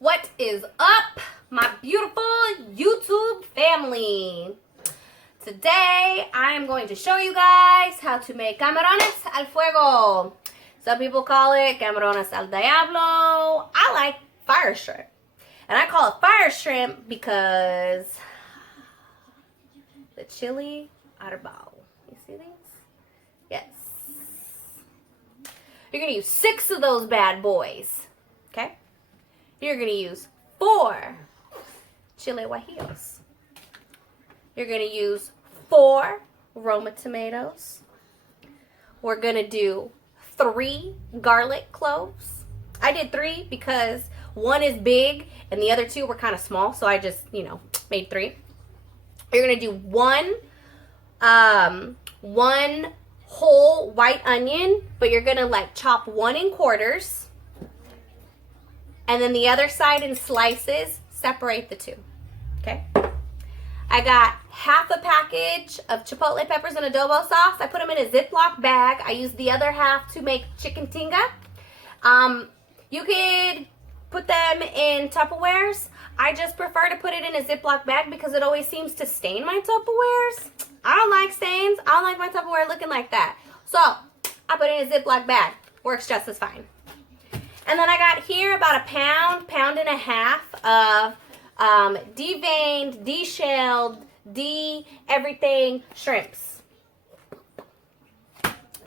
What is up, my beautiful YouTube family? Today, I am going to show you guys how to make Camarones Al FUEGO. Some people call it Camarones Al Diablo. I like fire shrimp. And I call it fire shrimp because the Chile de Arbol. You see these? Yes. You're going to use 6 of those bad boys. Okay? You're going to use 4 Chile Guajillos. You're going to use 4 Roma tomatoes. We're going to do 3 garlic cloves. I did 3 because 1 is big and the other 2 were kind of small, so I just, made 3. You're going to do 1 whole white onion, but you're going to chop 1 in quarters. And then the other side in slices, separate the 2, okay? I got half a package of chipotle peppers and adobo sauce. I put them in a Ziploc bag. I used the other half to make chicken tinga. You could put them in Tupperwares. I just prefer to put it in a Ziploc bag because it always seems to stain my Tupperwares. I don't like stains. I don't like my Tupperware looking like that. So, I put it in a Ziploc bag. Works just as fine. And then I got here about a pound and a half of deveined, deshelled, everything shrimps.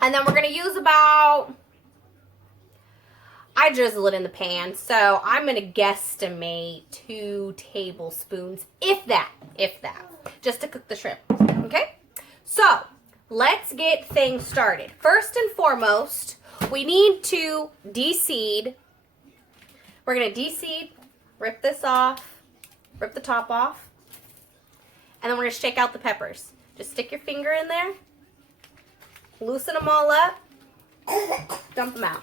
And then we're going to use about, I drizzle it in the pan, so I'm going to guesstimate 2 tablespoons, if that, just to cook the shrimp, okay? So, let's get things started. First and foremost, we need to de-seed. We're going to de-seed, rip this off, rip the top off, and then we're going to shake out the peppers. Just stick your finger in there, loosen them all up, dump them out.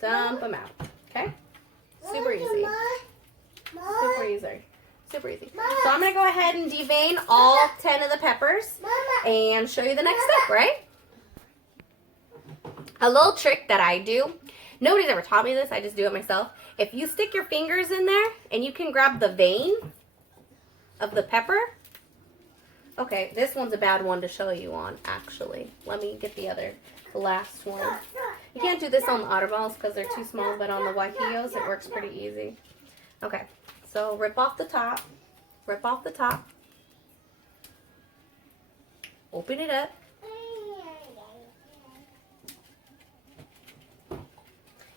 Dump them out, okay? Super easy. Super easy. Super easy. So I'm going to go ahead and devein all 10 of the peppers and show you the next step, right? A little trick that I do, nobody's ever taught me this, I just do it myself. If you stick your fingers in there and you can grab the vein of the pepper. Okay, this one's a bad one to show you on, actually. Let me get the last one. You can't do this on the Adobo's because they're too small, but on the Guajillos it works pretty easy. Okay, so rip off the top. Rip off the top. Open it up.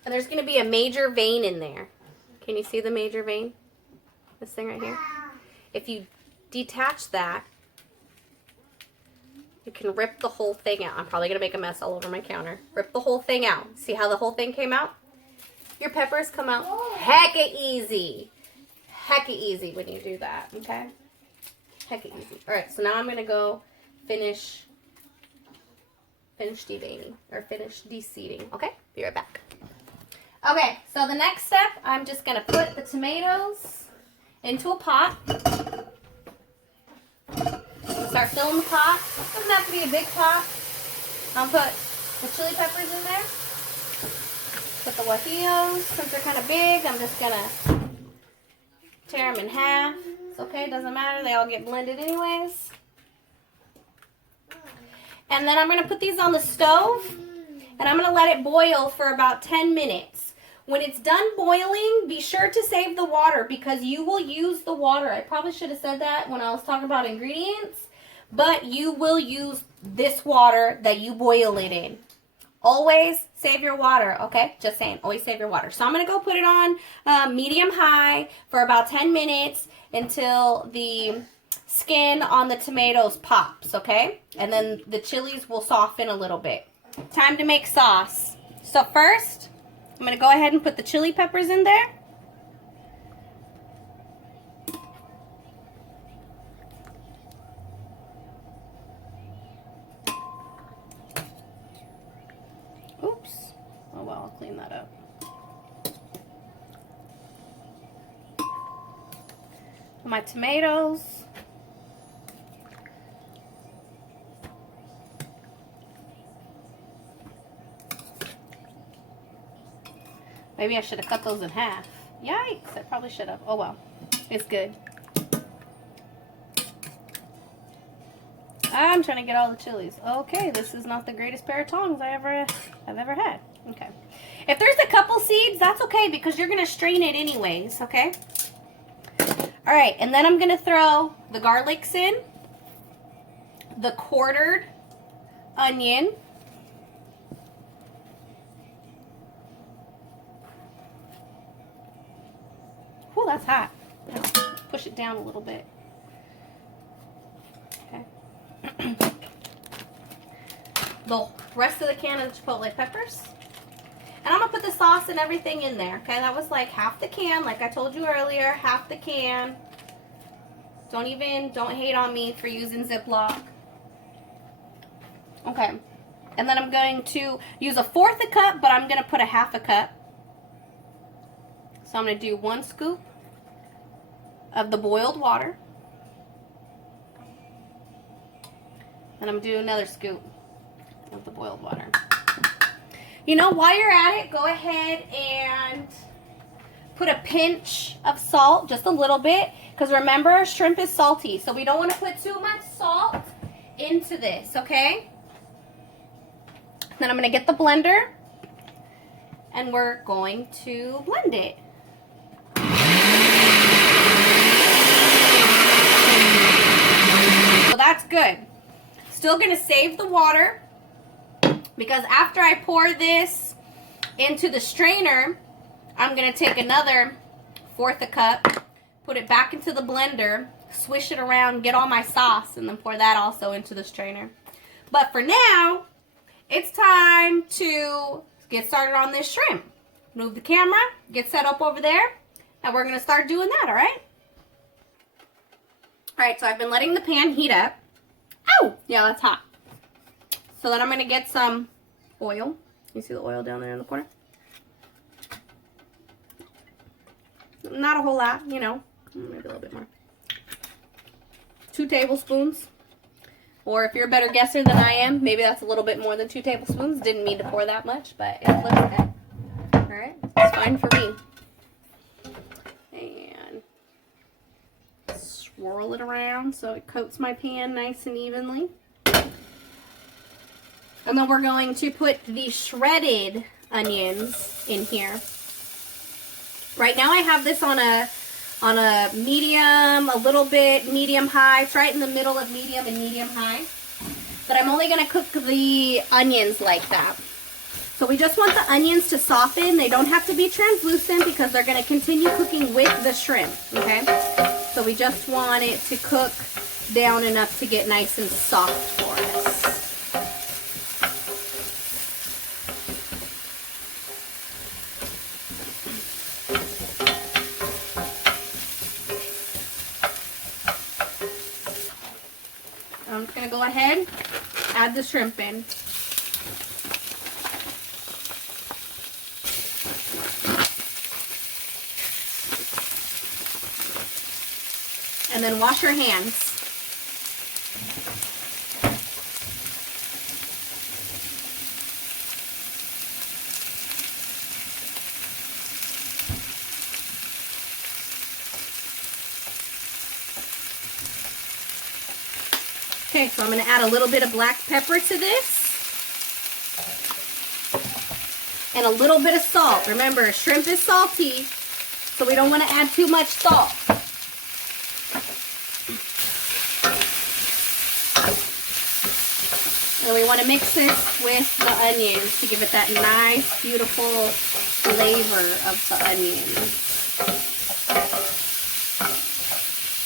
And there's going to be a major vein in there. Can you see the major vein? This thing right here. If you detach that, you can rip the whole thing out. I'm probably going to make a mess all over my counter. Rip the whole thing out. See how the whole thing came out? Your peppers come out hecka easy. Hecka easy when you do that, okay? Hecka easy. Alright, so now I'm going to go finish deveining, or finish de-seeding, okay? Be right back. Okay, so the next step, I'm just going to put the tomatoes into a pot. Start filling the pot. Doesn't have to be a big pot. I'll put the chili peppers in there. Put the guajillos. Since they're kind of big, I'm just going to tear them in half. It's okay, doesn't matter. They all get blended anyways. And then I'm going to put these on the stove. And I'm going to let it boil for about 10 minutes. When it's done boiling, be sure to save the water because you will use the water. I probably should have said that when I was talking about ingredients, but you will use this water that you boil it in. Always save your water, okay? Just saying, always save your water. So I'm going to go put it on medium-high for about 10 minutes until the skin on the tomatoes pops, okay? And then the chilies will soften a little bit. Time to make sauce. So first, I'm going to go ahead and put the chili peppers in there. Oops. Oh well, I'll clean that up. My tomatoes. Maybe I should have cut those in half. Yikes, I probably should have. Oh well, it's good. I'm trying to get all the chilies. Okay, this is not the greatest pair of tongs I've ever had. Okay. If there's a couple seeds, that's okay because you're gonna strain it anyways, okay? All right, and then I'm gonna throw the garlics in, the quartered onion, whew, that's hot. Now, push it down a little bit. Okay. The rest of the can of chipotle peppers. And I'm gonna put the sauce and everything in there, okay? That was like half the can, like I told you earlier, half the can. Don't hate on me for using Ziploc. Okay, and then I'm going to use 1/4 a cup, but I'm gonna put 1/2 a cup. So I'm gonna do 1 scoop of the boiled water. And I'm gonna do another scoop of the boiled water. You know, while you're at it, go ahead and put a pinch of salt, just a little bit, because remember, shrimp is salty, so we don't want to put too much salt into this, okay? Then I'm going to get the blender, and we're going to blend it. So that's good. Still going to save the water, because after I pour this into the strainer, I'm going to take another 1/4 a cup, put it back into the blender, swish it around, get all my sauce, and then pour that also into the strainer. But for now, it's time to get started on this shrimp. Move the camera, get set up over there, and we're going to start doing that, all right? All right, so I've been letting the pan heat up. Oh, yeah, that's hot. So then I'm going to get some oil. You see the oil down there in the corner? Not a whole lot, you know, maybe a little bit more. 2 tablespoons. Or if you're a better guesser than I am, maybe that's a little bit more than 2 tablespoons. Didn't mean to pour that much, but it looks okay. Alright, it's fine for me. And swirl it around so it coats my pan nice and evenly. And then we're going to put the shredded onions in here. Right now I have this on a medium, a little bit medium high. It's right in the middle of medium and medium high. But I'm only going to cook the onions like that. So we just want the onions to soften. They don't have to be translucent because they're going to continue cooking with the shrimp, okay? So we just want it to cook down enough to get nice and soft for us. I'm just going to go ahead, add the shrimp in. And then wash your hands. Okay, so I'm going to add a little bit of black pepper to this. And a little bit of salt. Remember, shrimp is salty, so we don't want to add too much salt. And we want to mix this with the onions to give it that nice, beautiful flavor of the onions.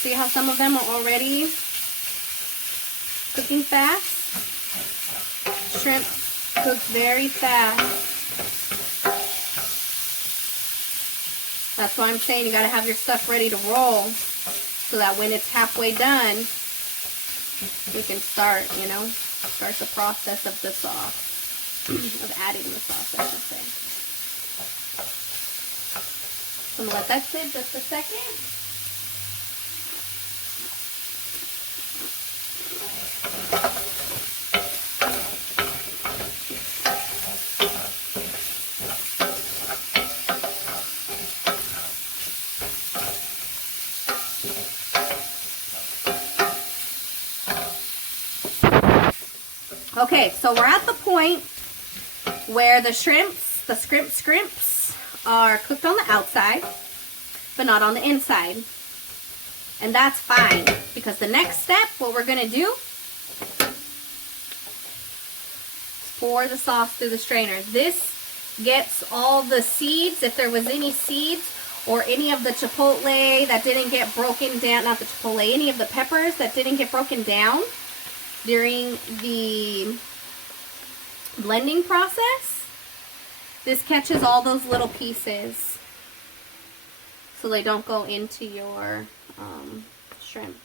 See how some of them are already cooking fast? Shrimp cooks very fast. That's why I'm saying you gotta have your stuff ready to roll so that when it's halfway done, you can start, you know, start the process of the sauce, of adding the sauce, I should say. So I'm gonna let that sit just a second. Okay, so we're at the point where the scrimps are cooked on the outside, but not on the inside. And that's fine, because the next step, what we're gonna do, pour the sauce through the strainer. This gets all the seeds, if there was any seeds, or any of the chipotle that didn't get broken down, not the chipotle, any of the peppers that didn't get broken down during the blending process. This catches all those little pieces so they don't go into your shrimp.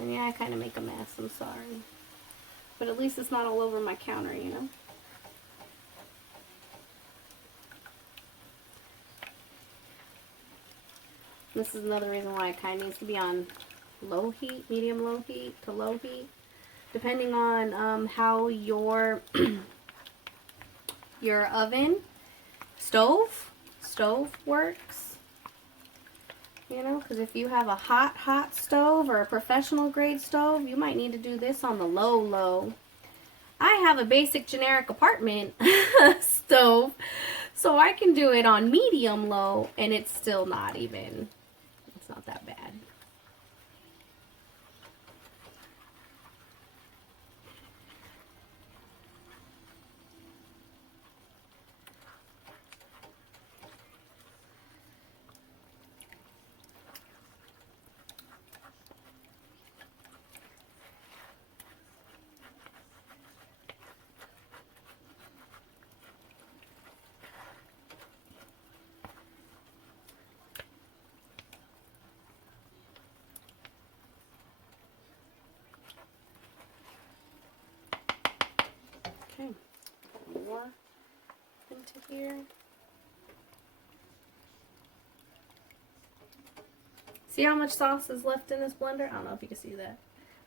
And yeah, I kind of make a mess, I'm sorry. But at least it's not all over my counter, you know? This is another reason why it kind of needs to be on low heat, medium low heat to low heat. Depending on how your your oven, stove works. You know, because if you have a hot stove or a professional grade stove, you might need to do this on the low. I have a basic generic apartment stove, so I can do it on medium low, and it's still not even, it's not that bad. Okay, more into here. See how much sauce is left in this blender? I don't know if you can see that.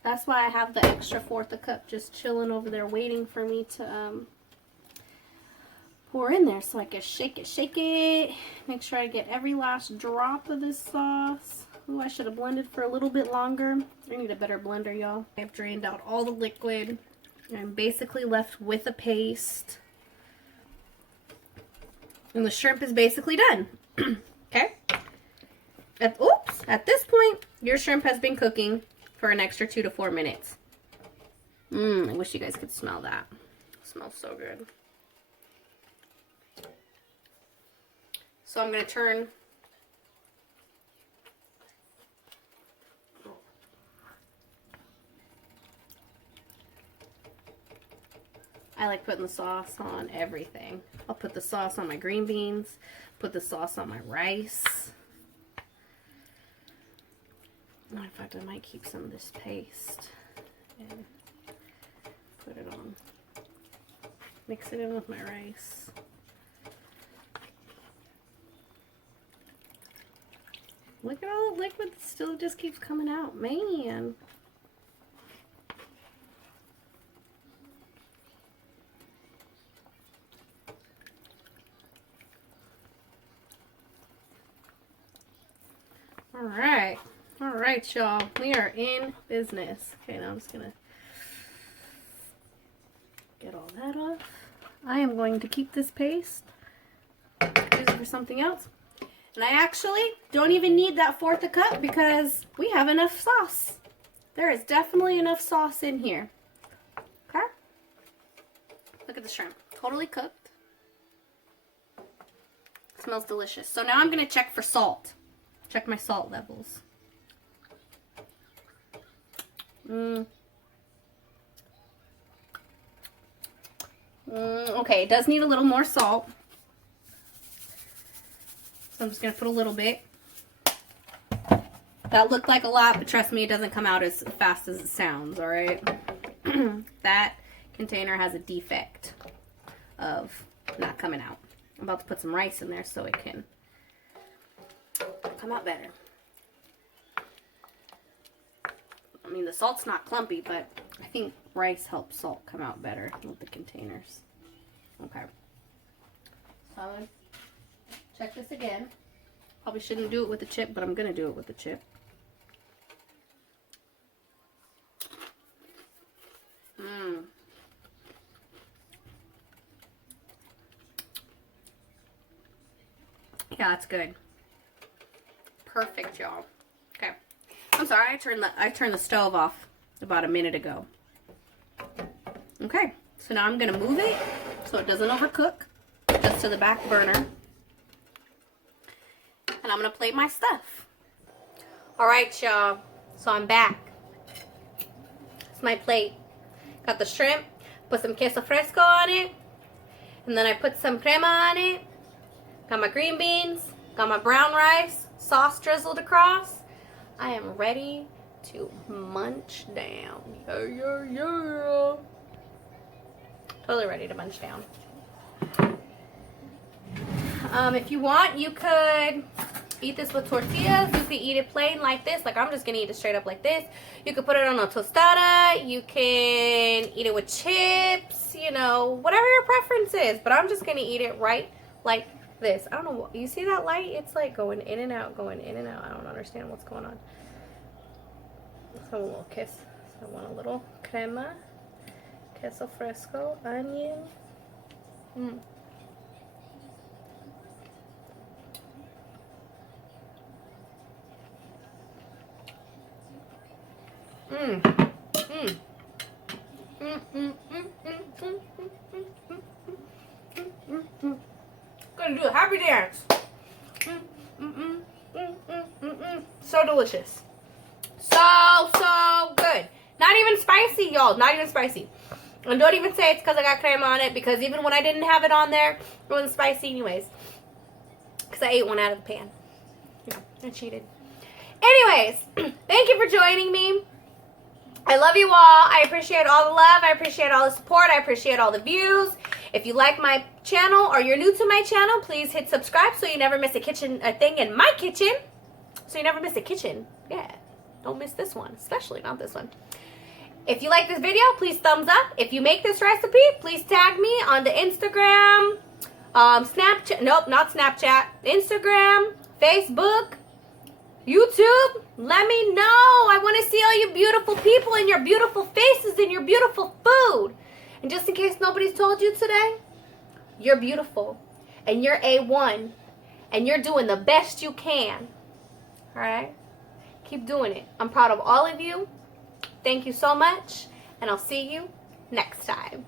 That's why I have the extra fourth a cup just chilling over there waiting for me to pour in there, so I can shake it, make sure I get every last drop of this sauce. Ooh, I should have blended for a little bit longer. I need a better blender, y'all. I've drained out all the liquid. I'm basically left with a paste. And the shrimp is basically done. Okay? Oops! At this point, your shrimp has been cooking for an extra 2 to 4 minutes. I wish you guys could smell that. It smells so good. So I'm going to turn I like putting the sauce on everything. I'll put the sauce on my green beans, put the sauce on my rice. In fact, I might keep some of this paste and put it on. Mix it in with my rice. Look at all the liquid that still just keeps coming out, man. All right, y'all. We are in business. Okay, now I'm just gonna get all that off. I am going to keep this paste, use it for something else. And I actually don't even need that fourth a cup because we have enough sauce. There is definitely enough sauce in here. Okay? Look at the shrimp. Totally cooked. Smells delicious. So now I'm going to check for salt. Check my salt levels. Okay, it does need a little more salt. So I'm just going to put a little bit. That looked like a lot, but trust me, it doesn't come out as fast as it sounds, alright? That container has a defect of not coming out. I'm about to put some rice in there so it can come out better. I mean, the salt's not clumpy, but I think rice helps salt come out better with the containers. Okay. So I'm going to check this again. Probably shouldn't do it with the chip, but I'm gonna do it with the chip. Yeah, that's good. Perfect, y'all. Okay. I'm sorry, I turned the stove off about a minute ago. Okay, so now I'm gonna move it so it doesn't overcook, just to the back burner. And I'm gonna plate my stuff. All right, y'all, so I'm back. It's my plate. Got the shrimp, put some queso fresco on it, and then I put some crema on it. Got my green beans, got my brown rice, sauce drizzled across. I am ready to munch down. Yeah, yeah, yeah. Totally ready to munch down. If you want, you could eat this with tortillas. You could eat it plain like this. Like, I'm just gonna eat it straight up like this. You could put it on a tostada. You can eat it with chips, you know, whatever your preference is. But I'm just gonna eat it right like this. I don't know. You see that light? It's like going in and out, going in and out. I don't understand what's going on. So a little kiss. So I want a little crema, queso fresco, onion. Mmm. Mmm. Mmm. Mmm. Mmm. Mmm. Mmm. Gonna do a happy dance. So delicious. So good. Not even spicy, y'all. Not even spicy. And don't even say it's because I got crema on it, because even when I didn't have it on there, it wasn't spicy anyways. Because I ate one out of the pan. Yeah, I cheated. Anyways, thank you for joining me. I love you all. I appreciate all the love. I appreciate all the support. I appreciate all the views. If you like my channel or you're new to my channel, please hit subscribe so you never miss a thing in my kitchen. So you never miss a kitchen. Yeah. Don't miss this one, especially not this one. If you like this video, please thumbs up. If you make this recipe, please tag me on the Instagram, Snapchat. Nope, not Snapchat. Instagram, Facebook, YouTube. Let me know. I want to see all you beautiful people and your beautiful faces and your beautiful food. And just in case nobody's told you today, you're beautiful and you're A1 and you're doing the best you can. All right? Keep doing it. I'm proud of all of you. Thank you so much, and I'll see you next time.